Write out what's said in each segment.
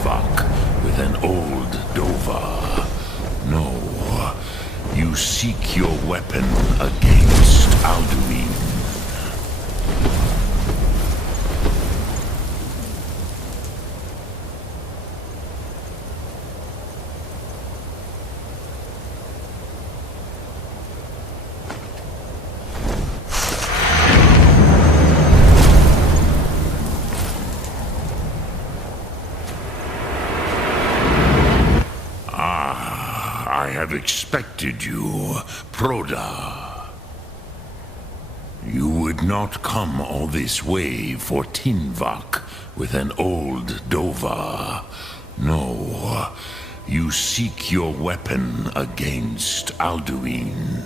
Tinvak with an old Dova. No, you seek your weapon against Alduin. I have expected you, Proda. You would not come all this way for Tinvak with an old Dova. No, you seek your weapon against Alduin.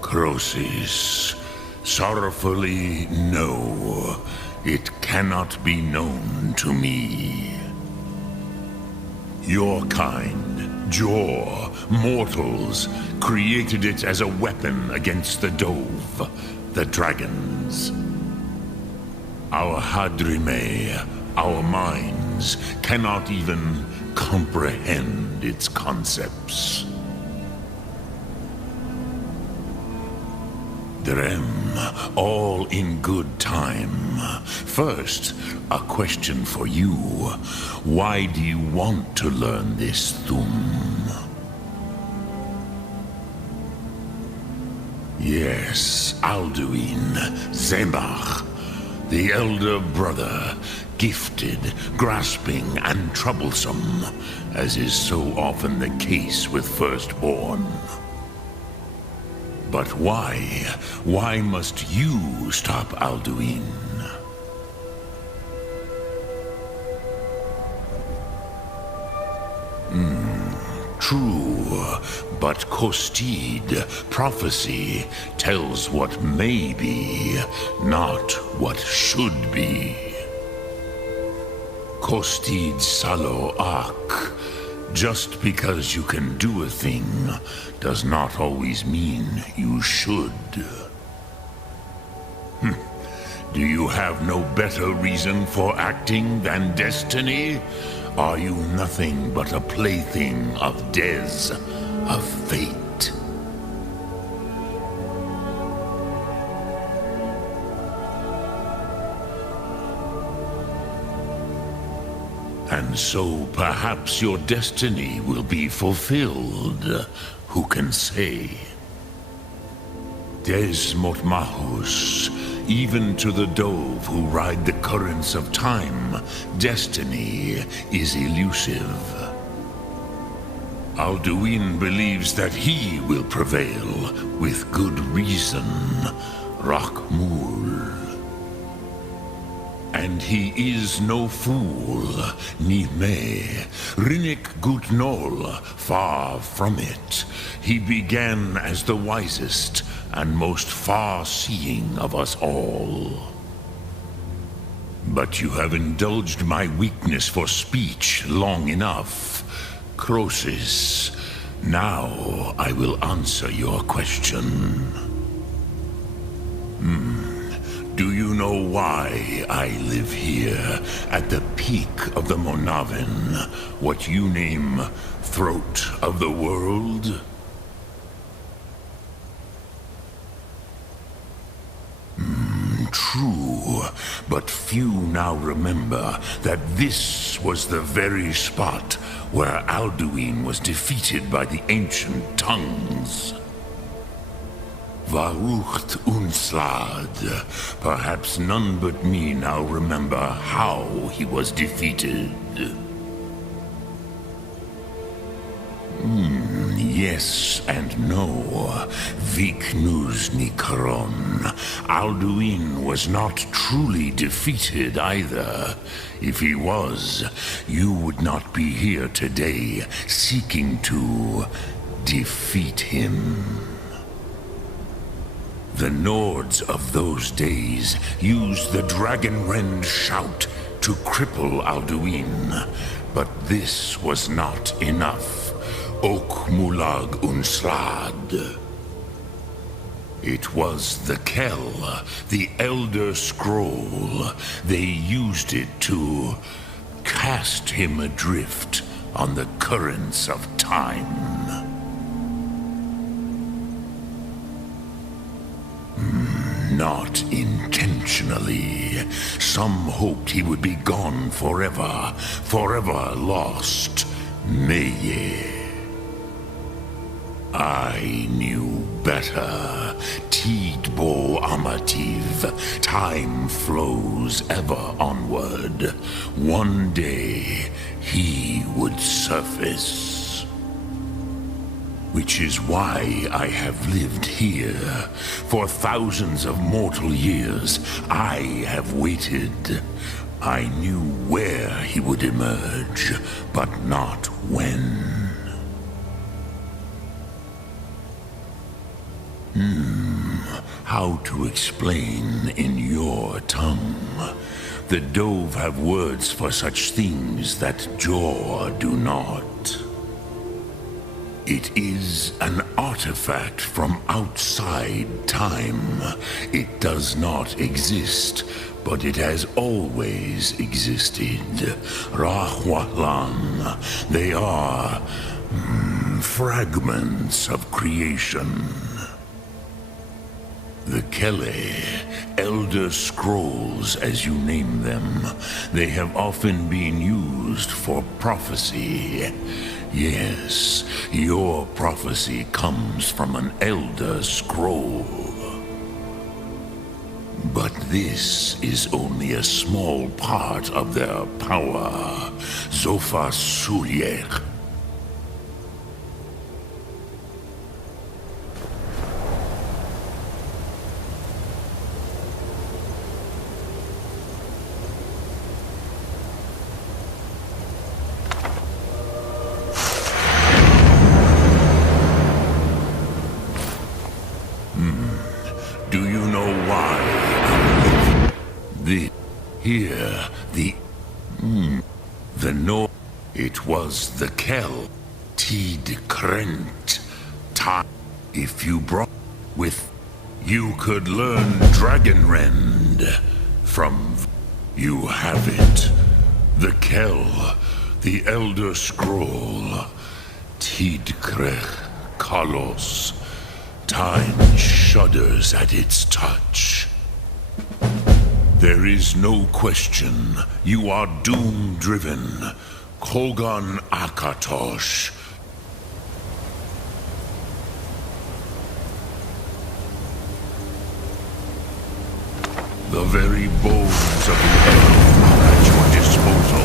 Crosis, sorrowfully, no. It cannot be known to me. Your kind, Jor, mortals, created it as a weapon against the Dove, the dragons. Our Hadrime, our minds, cannot even comprehend its concepts. Drem, all in good time. First, a question for you. Why do you want to learn this Thum? Yes, Alduin, Zebach, the elder brother, gifted, grasping, and troublesome, as is so often the case with firstborn. But why? Why must you stop Alduin? True, but Kostid, prophecy, tells what may be, not what should be. Kostid Salo Ak. Just because you can do a thing does not always mean you should. Do you have no better reason for acting than destiny? Are you nothing but a plaything of Dez, of fate? And so perhaps your destiny will be fulfilled. Who can say? Des Motmahus, even to the Dove who ride the currents of time, destiny is elusive. Alduin believes that he will prevail, with good reason. Rakmul. And he is no fool, ni me. Rinnik Gutnol, far from it. He began as the wisest and most far-seeing of us all. But you have indulged my weakness for speech long enough. Crosis, now I will answer your question. Do you know why I live here, at the peak of the Monavin, what you name Throat of the World? True, but few now remember that this was the very spot where Alduin was defeated by the ancient tongues. Varucht Unslad. Perhaps none but me now remember how he was defeated. Yes and no. Viknuzny Karon. Alduin was not truly defeated either. If he was, you would not be here today seeking to defeat him. The Nords of those days used the Dragonrend shout to cripple Alduin, but this was not enough. Ok Mulag Unsrad. It was the Kell, the Elder Scroll. They used it to cast him adrift on the currents of time. Not intentionally. Some hoped he would be gone forever, forever lost. Meye. I knew better. Tidbo Amativ. Time flows ever onward. One day, he would surface. Which is why I have lived here. For thousands of mortal years, I have waited. I knew where he would emerge, but not when. How to explain in your tongue? The Dove have words for such things that Jor do not. It is an artifact from outside time. It does not exist, but it has always existed. Rahwalan. They are fragments of creation. The Kele, Elder Scrolls as you name them, they have often been used for prophecy. Yes, your prophecy comes from an Elder Scroll. But this is only a small part of their power. Zofa Suryek. Do you know why? The no. It was the Kell. Tid Krent. Ta. If you brought with, you could learn Dragonrend from. You have it. The Kell, the Elder Scroll. Tid Krech Kalos. Time shudders at its touch. There is no question. You are doom-driven. Kogan Akatosh. The very bones of the earth are at your disposal.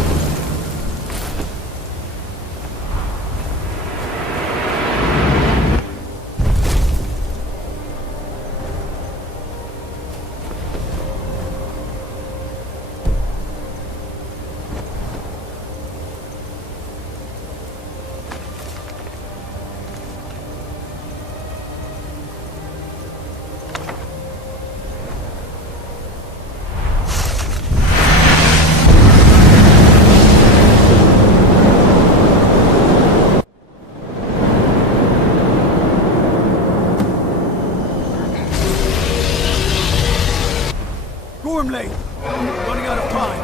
Running out of time.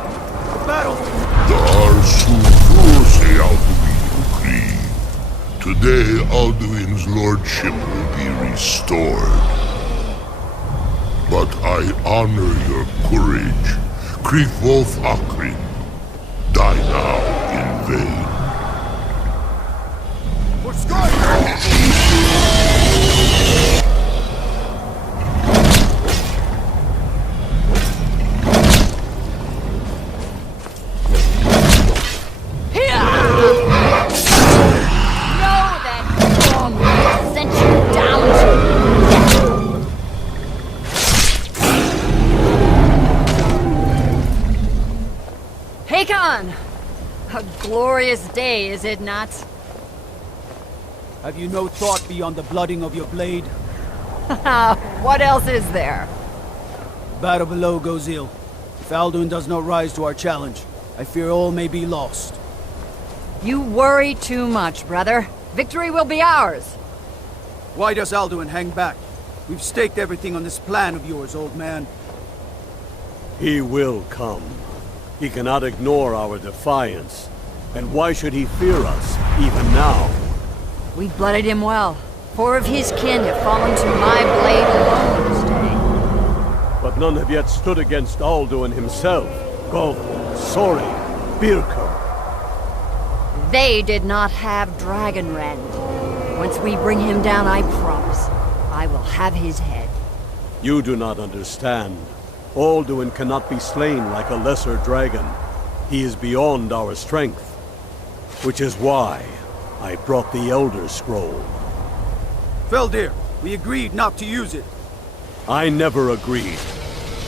The battle! Today, Alduin's lordship will be restored. But I honor your courage. Krifwolf Akrin. Die now in vain. For Skyrim! A glorious day, is it not? Have you no thought beyond the blooding of your blade? What else is there? Battle below goes ill. If Alduin does not rise to our challenge, I fear all may be lost. You worry too much, brother. Victory will be ours. Why does Alduin hang back? We've staked everything on this plan of yours, old man. He will come. He cannot ignore our defiance. And why should he fear us, even now? We blooded him well. 4 of his kin have fallen to my blade alone this day. But none have yet stood against Alduin himself. Gulf, Sori, Birka. They did not have Dragonrend. Once we bring him down, I promise, I will have his head. You do not understand. Alduin cannot be slain like a lesser dragon. He is beyond our strength. Which is why I brought the Elder Scroll. Feldir, we agreed not to use it. I never agreed.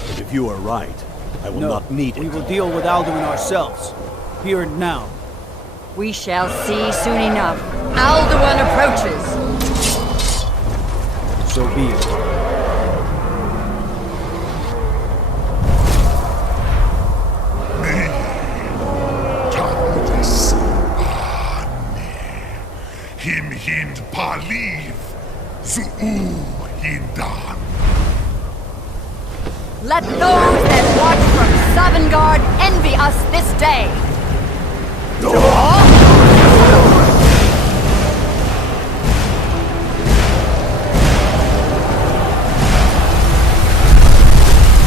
But if you are right, I will not need it. We will deal with Alduin ourselves. Here and now. We shall see soon enough. Alduin approaches. So be it. Him hind paliv, zuu hindan. Let those that watch from Sovngarde envy us this day.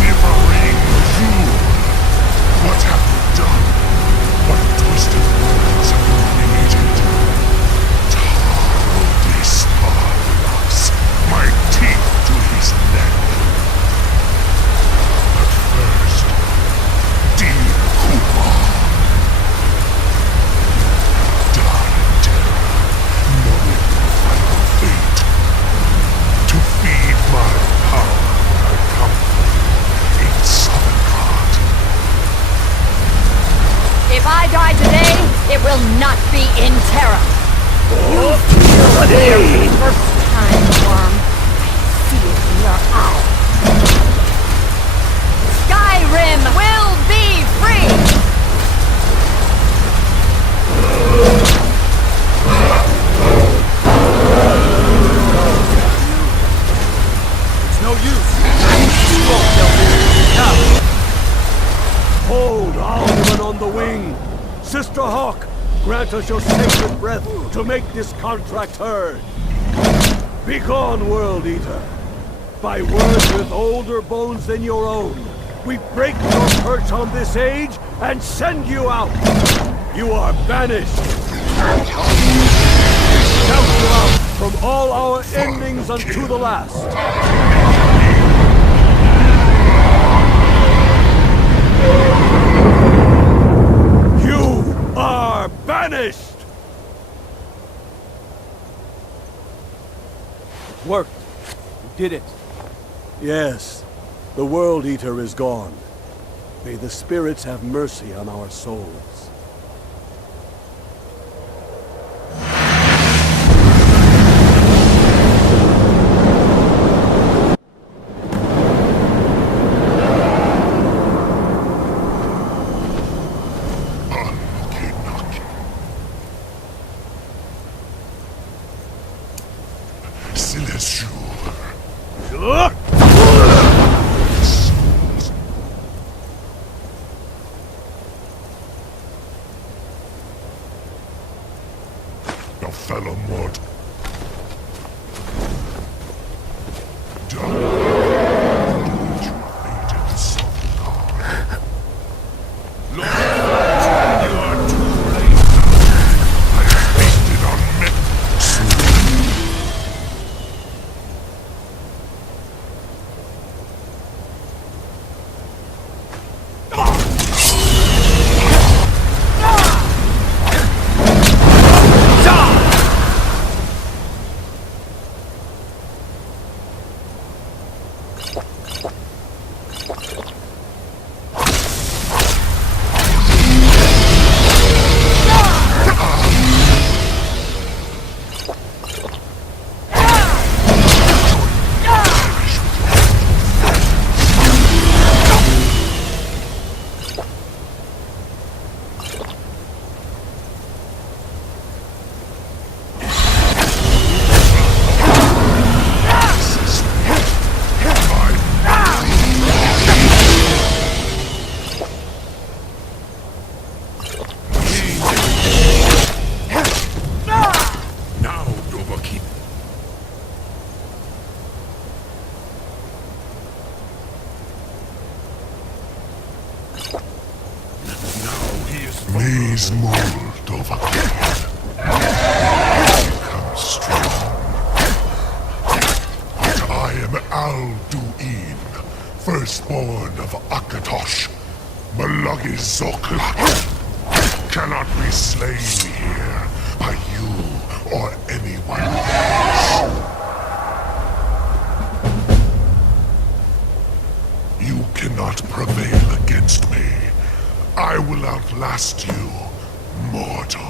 Nivering Zur, what have you done? What twisted words have you created? Tarodis Arlas, my teeth to his neck. But first, dear Kumar, die in terror, knowing your final fate. To feed my power, I come for you in Sovngarde. If I die today, it will not be in terror. You feel the very first time, Worm. I see it in your eyes. Skyrim will be free! It's no use. Smoke, Feldir. Now. Hold Alduin on the wing! Sister Hawk, grant us your sacred breath to make this contract heard. Begone, World Eater. By words with older bones than your own, we break your perch on this age and send you out. You are banished. Count you out from all our endings unto the last. You are banished! It worked. We did it. Yes, the World Eater is gone. May the spirits have mercy on our souls. Your fellow mortal. Done. You made it so far. Lord, you are too late. I have wasted on men. is Moldovac. Become strong. But I am Alduin, firstborn of Akatosh. Malagizoklat cannot be slain here by you or anyone else. You cannot prevail against me. I will outlast you, mortal.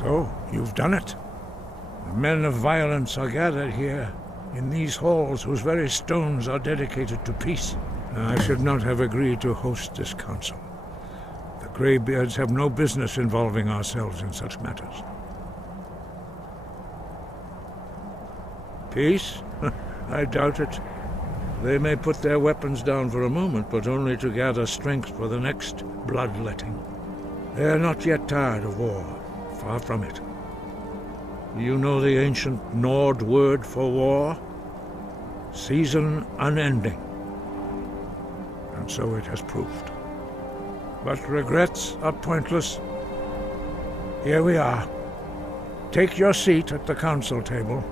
So, you've done it. The men of violence are gathered here, in these halls whose very stones are dedicated to peace. I should not have agreed to host this council. The Greybeards have no business involving ourselves in such matters. Peace? I doubt it. They may put their weapons down for a moment, but only to gather strength for the next bloodletting. They are not yet tired of war. Far from it. You know the ancient Nord word for war? Season unending. And so it has proved. But regrets are pointless. Here we are. Take your seat at the council table,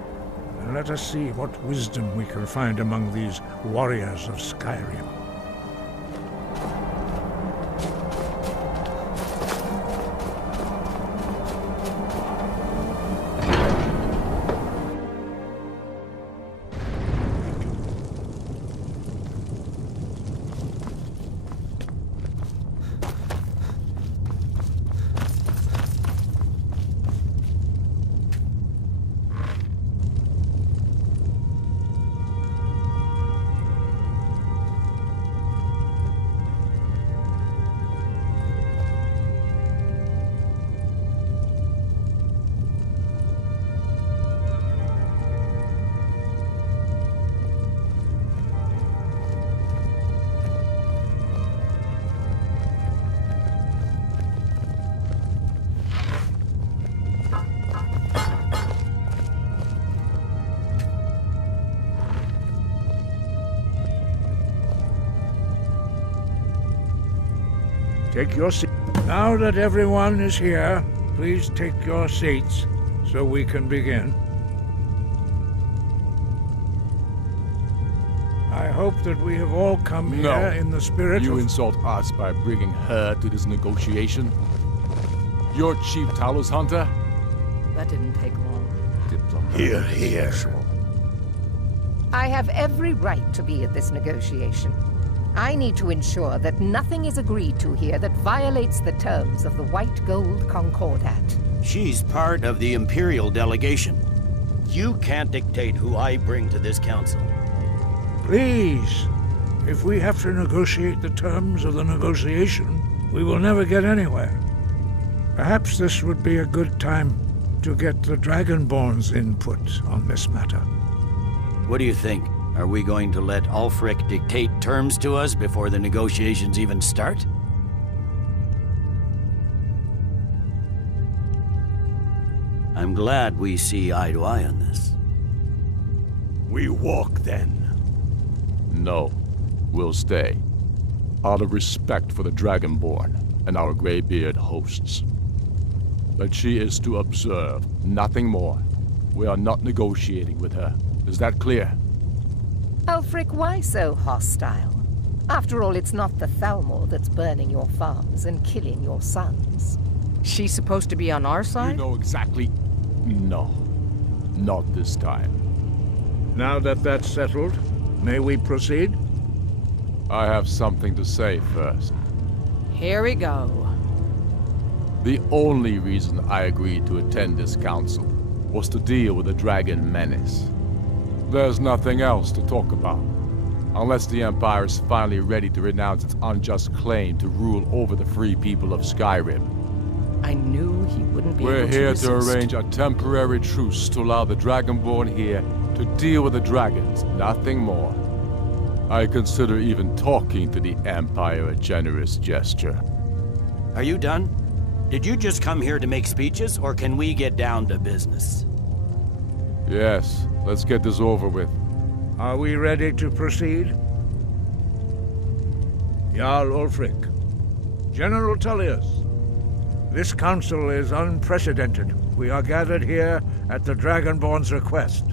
and let us see what wisdom we can find among these warriors of Skyrim. Take your seat. Now that everyone is here, please take your seats so we can begin. I hope that we have all come here in the spirit You of... insult us by bringing her to this negotiation? You're Chief Talos Hunter? That didn't take long. Hear, hear. I have every right to be at this negotiation. I need to ensure that nothing is agreed to here that violates the terms of the White Gold Concordat. She's part of the Imperial delegation. You can't dictate who I bring to this council. Please, if we have to negotiate the terms of the negotiation, we will never get anywhere. Perhaps this would be a good time to get the Dragonborn's input on this matter. What do you think? Are we going to let Ulfric dictate terms to us before the negotiations even start? I'm glad we see eye to eye on this. We walk then. No. We'll stay. Out of respect for the Dragonborn and our Greybeard hosts. But she is to observe, nothing more. We are not negotiating with her. Is that clear? Ulfric, why so hostile? After all, it's not the Thalmor that's burning your farms and killing your sons. She's supposed to be on our You side? know exactly... No. Not this time. Now that that's settled, may we proceed? I have something to say first. Here we go. The only reason I agreed to attend this council was to deal with the dragon menace. There's nothing else to talk about, unless the Empire is finally ready to renounce its unjust claim to rule over the free people of Skyrim. I knew he wouldn't be We're able to here resist. to arrange a temporary truce to allow the Dragonborn here to deal with the dragons, nothing more. I consider even talking to the Empire a generous gesture. Are you done? Did you just come here to make speeches, or can we get down to business? Yes, let's get this over with. Are we ready to proceed? Jarl Ulfric, General Tullius, this council is unprecedented. We are gathered here at the Dragonborn's request.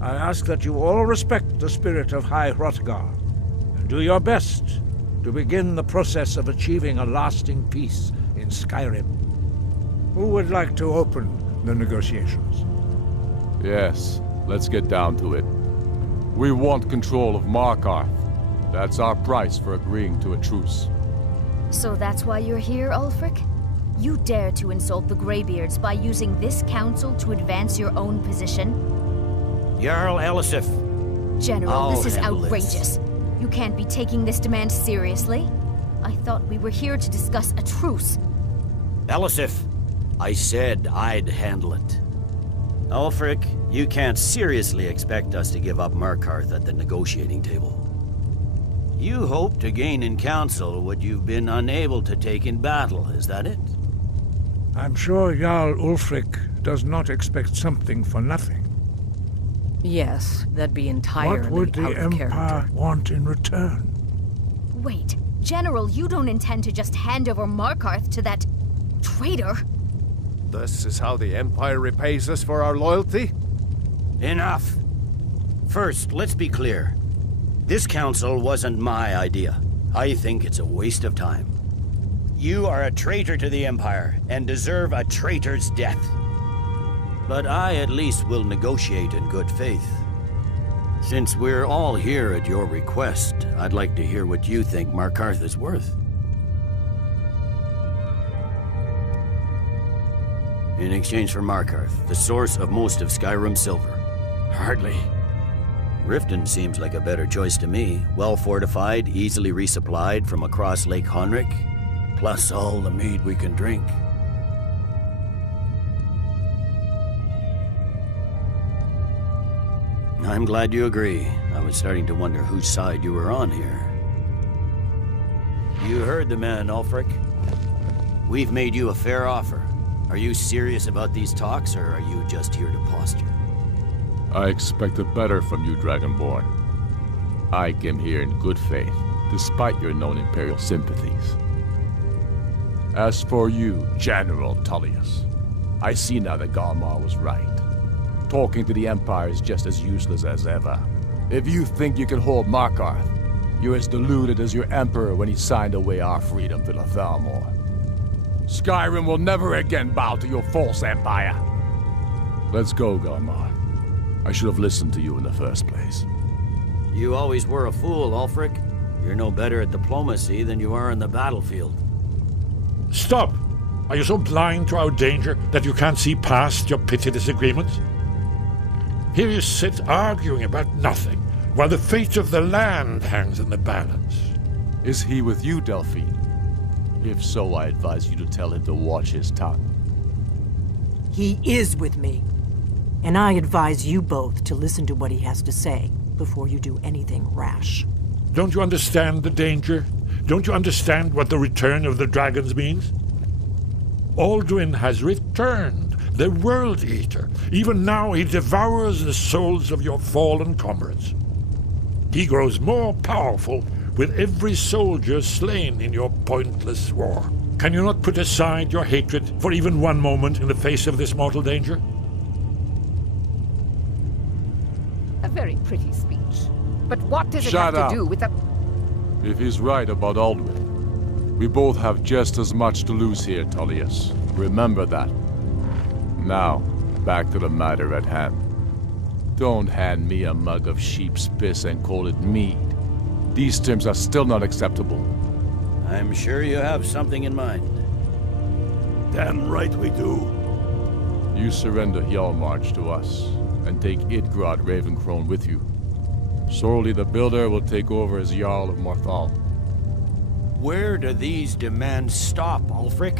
I ask that you all respect the spirit of High Hrothgar, and do your best to begin the process of achieving a lasting peace in Skyrim. Who would like to open the negotiations? Yes, let's get down to it. We want control of Markarth. That's our price for agreeing to a truce. So that's why you're here, Ulfric? You dare to insult the Greybeards by using this council to advance your own position? Jarl Elisif. General, this is handle outrageous. You can't be taking this demand seriously. I thought we were here to discuss a truce. Elisif, I said I'd handle it. Ulfric, you can't seriously expect us to give up Markarth at the negotiating table. You hope to gain in council what you've been unable to take in battle, is that it? I'm sure Jarl Ulfric does not expect something for nothing. Yes, that'd be entirely What would the out of Empire character. want in return? Wait, General, you don't intend to just hand over Markarth to that traitor? This is how the Empire repays us for our loyalty? Enough. First, let's be clear. This council wasn't my idea. I think it's a waste of time. You are a traitor to the Empire and deserve a traitor's death. But I at least will negotiate in good faith. Since we're all here at your request, I'd like to hear what you think Markarth is worth. In exchange for Markarth, the source of most of Skyrim's silver. Hardly. Riften seems like a better choice to me. Well fortified, easily resupplied from across Lake Honric, plus all the mead we can drink. I'm glad you agree. I was starting to wonder whose side you were on here. You heard the man, Ulfric. We've made you a fair offer. Are you serious about these talks, or are you just here to posture? I expected better from you, Dragonborn. I came here in good faith, despite your known Imperial sympathies. As for you, General Tullius, I see now that Galmar was right. Talking to the Empire is just as useless as ever. If you think you can hold Markarth, you're as deluded as your Emperor when he signed away our freedom to the Thalmor. Skyrim will never again bow to your false empire. Let's go, Galmar. I should have listened to you in the first place. You always were a fool, Ulfric. You're no better at diplomacy than you are in the battlefield. Stop! Are you so blind to our danger that you can't see past your petty disagreements? Here you sit arguing about nothing, while the fate of the land hangs in the balance. Is he with you, Delphine? If so, I advise you to tell him to watch his tongue. He is with me. And I advise you both to listen to what he has to say before you do anything rash. Don't you understand the danger? Don't you understand what the return of the dragons means? Alduin has returned, the World Eater. Even now he devours the souls of your fallen comrades. He grows more powerful with every soldier slain in your pointless war. Can you not put aside your hatred for even one moment in the face of this mortal danger? A very pretty speech. But what does it Shut have up. to do with a... If he's right about Alduin, we both have just as much to lose here, Tullius. Remember that. Now, back to the matter at hand. Don't hand me a mug of sheep's piss and call it mead. These terms are still not acceptable. I'm sure you have something in mind. Damn right we do. You surrender Hjalmarch to us, and take Idgrod Ravencrone with you. Sorli the Builder will take over as Jarl of Morthal. Where do these demands stop, Ulfric?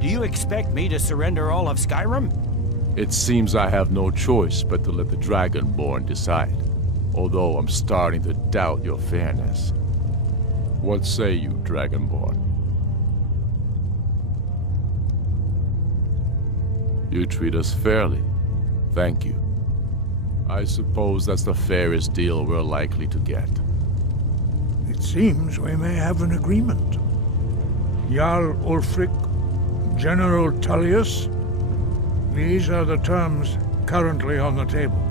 Do you expect me to surrender all of Skyrim? It seems I have no choice but to let the Dragonborn decide. Although I'm starting to doubt your fairness. What say you, Dragonborn? You treat us fairly. Thank you. I suppose that's the fairest deal we're likely to get. It seems we may have an agreement. Jarl Ulfric, General Tullius, these are the terms currently on the table.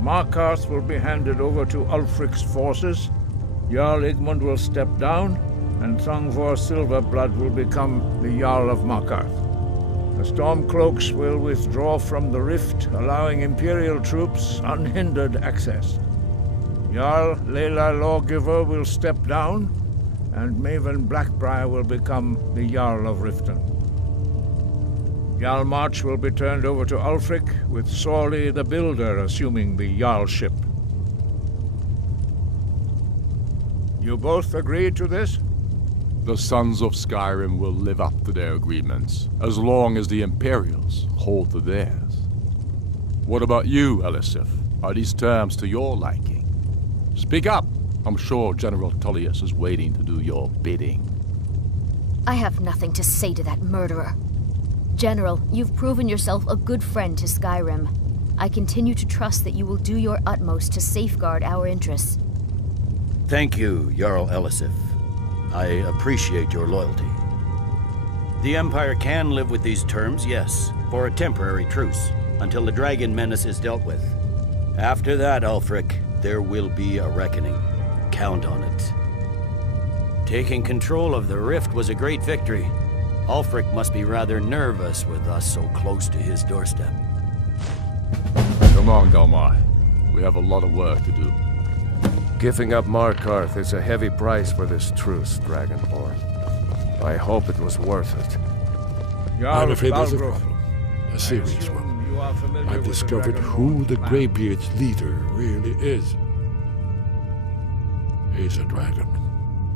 Markarth will be handed over to Ulfric's forces, Jarl Igmund will step down, and Thongvor Silverblood will become the Jarl of Markarth. The Stormcloaks will withdraw from the rift, allowing Imperial troops unhindered access. Jarl Leila Lawgiver will step down, and Maven Blackbriar will become the Jarl of Riften. Jarl March will be turned over to Ulfric, with Sorli the Builder assuming the Jarlship. You both agreed to this? The Sons of Skyrim will live up to their agreements, as long as the Imperials hold to theirs. What about you, Elisif? Are these terms to your liking? Speak up! I'm sure General Tullius is waiting to do your bidding. I have nothing to say to that murderer. General, you've proven yourself a good friend to Skyrim. I continue to trust that you will do your utmost to safeguard our interests. Thank you, Jarl Elisif. I appreciate your loyalty. The Empire can live with these terms, yes, for a temporary truce, until the dragon menace is dealt with. After that, Ulfric, there will be a reckoning. Count on it. Taking control of the Rift was a great victory. Ulfric must be rather nervous with us so close to his doorstep. Come on, Dalmar. We have a lot of work to do. Giving up Markarth is a heavy price for this truce, Dragonborn. I hope it was worth it. I'm afraid there's a problem. A serious one. I've discovered who the Greybeard's leader really is. He's a dragon.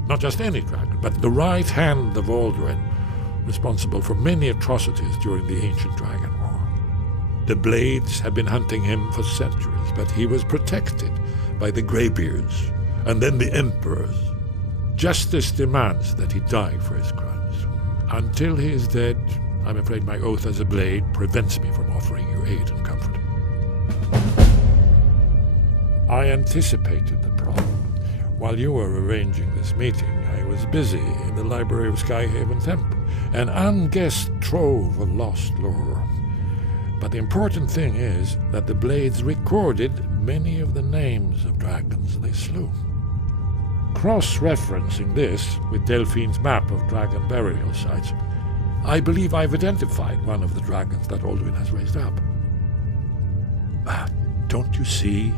Not just any dragon, but the right hand of Alduin, responsible for many atrocities during the Ancient Dragon War. The Blades had been hunting him for centuries, but he was protected by the Greybeards, and then the Emperors. Justice demands that he die for his crimes. Until he is dead, I'm afraid my oath as a Blade prevents me from offering you aid and comfort. I anticipated the problem. While you were arranging this meeting, I was busy in the library of Skyhaven Temple, an unguessed trove of lost lore. But the important thing is that the Blades recorded many of the names of dragons they slew. Cross-referencing this with Delphine's map of dragon burial sites, I believe I've identified one of the dragons that Alduin has raised up. Don't you see?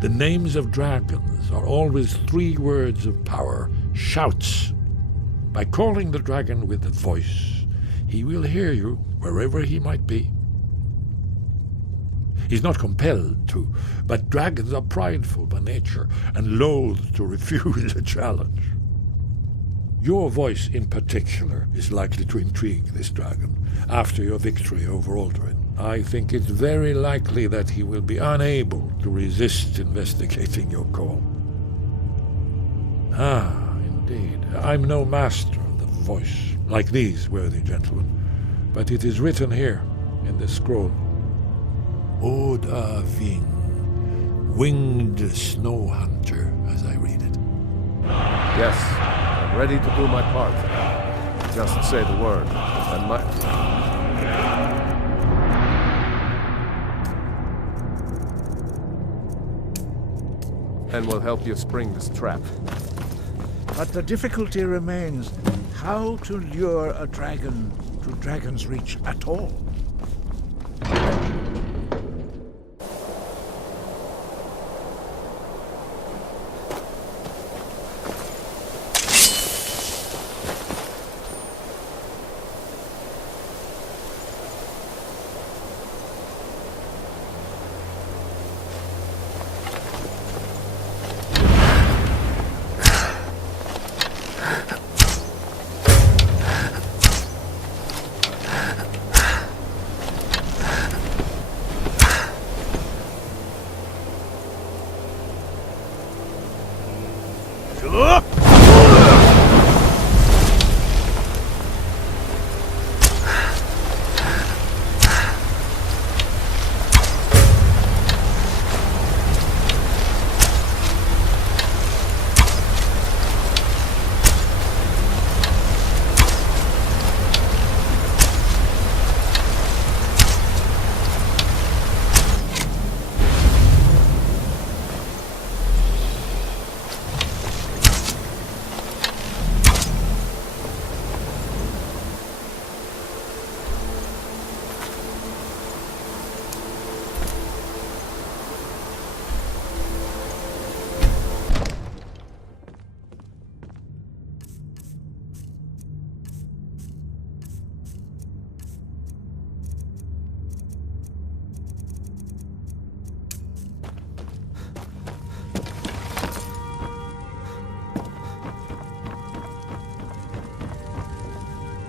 The names of dragons are always 3 words of power, shouts. By calling the dragon with a voice, he will hear you wherever he might be. He's not compelled to, but dragons are prideful by nature and loath to refuse a challenge. Your voice in particular is likely to intrigue this dragon after your victory over Alduin. I think it's very likely that he will be unable to resist investigating your call. Indeed. I'm no master of the voice, like these worthy gentlemen, but it is written here in this scroll. Oda Ving, winged snow hunter, as I read it. Yes, I'm ready to do my part. Just say the word, and we'll help you spring this trap. But the difficulty remains how to lure a dragon to Dragon's Reach at all.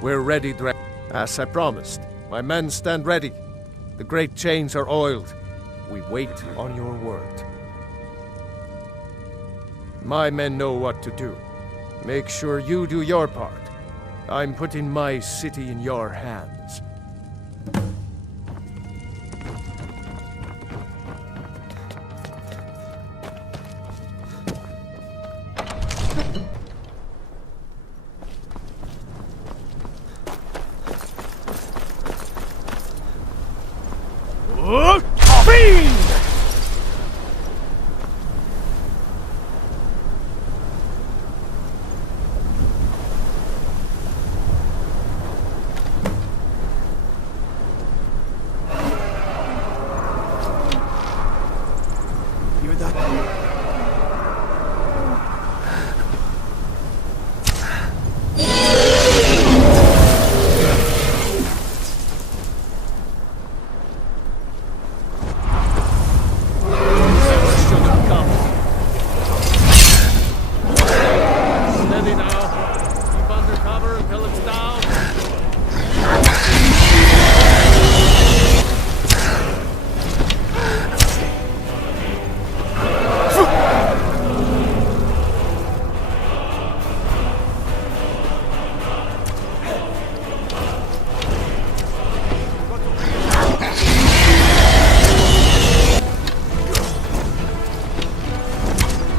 We're ready, As I promised, my men stand ready. The great chains are oiled. We wait on your word. My men know what to do. Make sure you do your part. I'm putting my city in your hands. Hear that? Steady now. Keep under cover until it's down.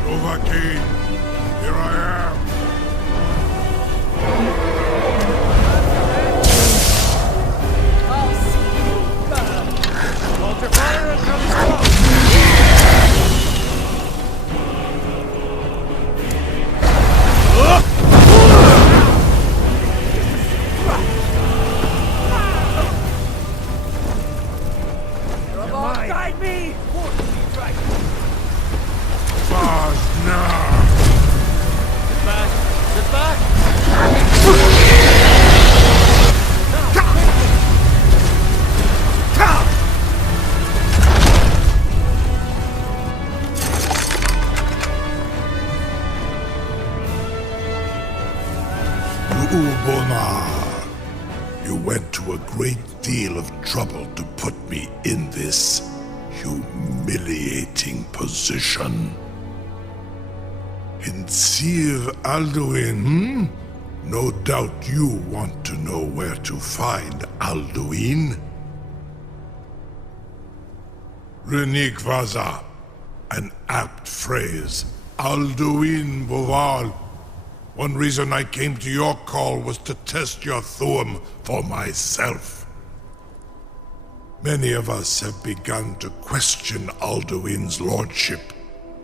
Overcame. Here I am. Hold your fire and come strong. Guide me! Fast now. Sit back. Sit back. Ubonar, you went to a great deal of trouble to put me in this humiliating position. Hinsir Alduin, No doubt you want to know where to find Alduin. Renik Vaza, an apt phrase. Alduin Boval. One reason I came to your call was to test your Thuum for myself. Many of us have begun to question Alduin's lordship,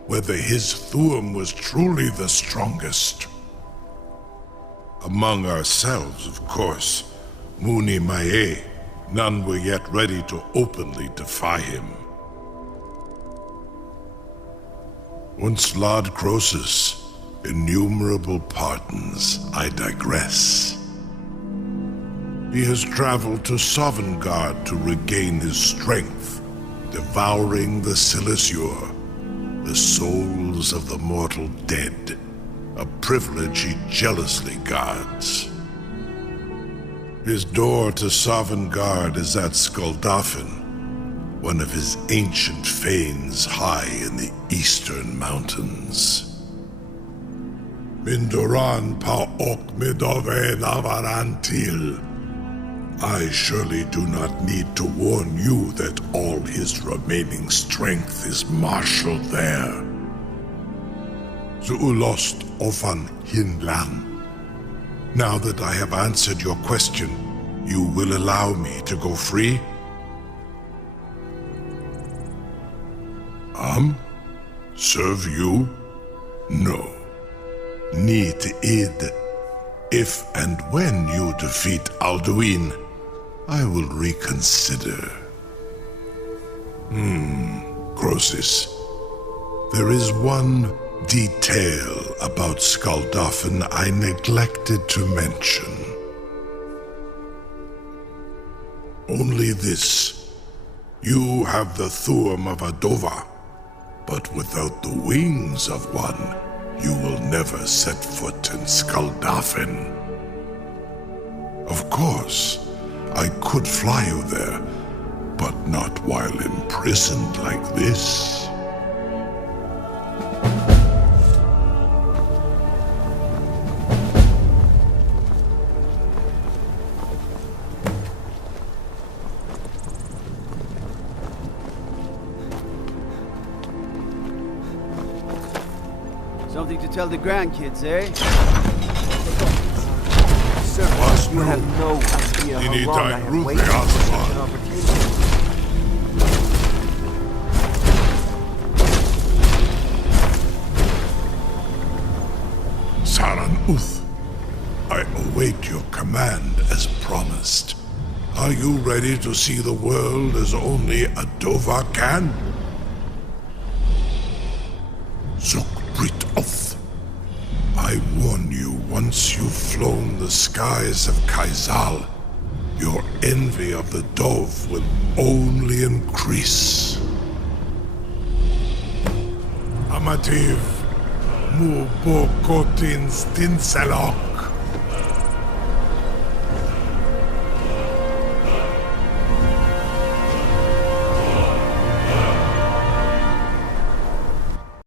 whether his Thuum was truly the strongest. Among ourselves, of course, Muni Mae, none were yet ready to openly defy him. Once Lord Croesus, innumerable pardons, I digress. He has traveled to Sovngarde to regain his strength, devouring the Silesure, the souls of the mortal dead, a privilege he jealously guards. His door to Sovngarde is at Skuldafn, one of his ancient fanes high in the eastern mountains. Mindoran Paok Midove Navarantil. I surely do not need to warn you that all his remaining strength is marshaled there. Zuulost Ofan Hinlan. Now that I have answered your question, you will allow me to go free? Serve you? No. Need id. If and when you defeat Alduin, I will reconsider. Croesus. There is one detail about Skuldafn I neglected to mention. Only this. You have the Thuum of Adova, but without the wings of one, you will never set foot in Skuldafn. Of course, I could fly you there, but not while imprisoned like this. Something to tell the grandkids, eh? Sir, What's you new? have no idea how long I have waited for such an opportunity. Saran Uth, I await your command as promised. Are you ready to see the world as only a Dova can? Zukbrit Oth, I warn you, once you've flown the skies of Kaizal, your envy of the Dove will only increase. Amativ, mu bokotin stinselo.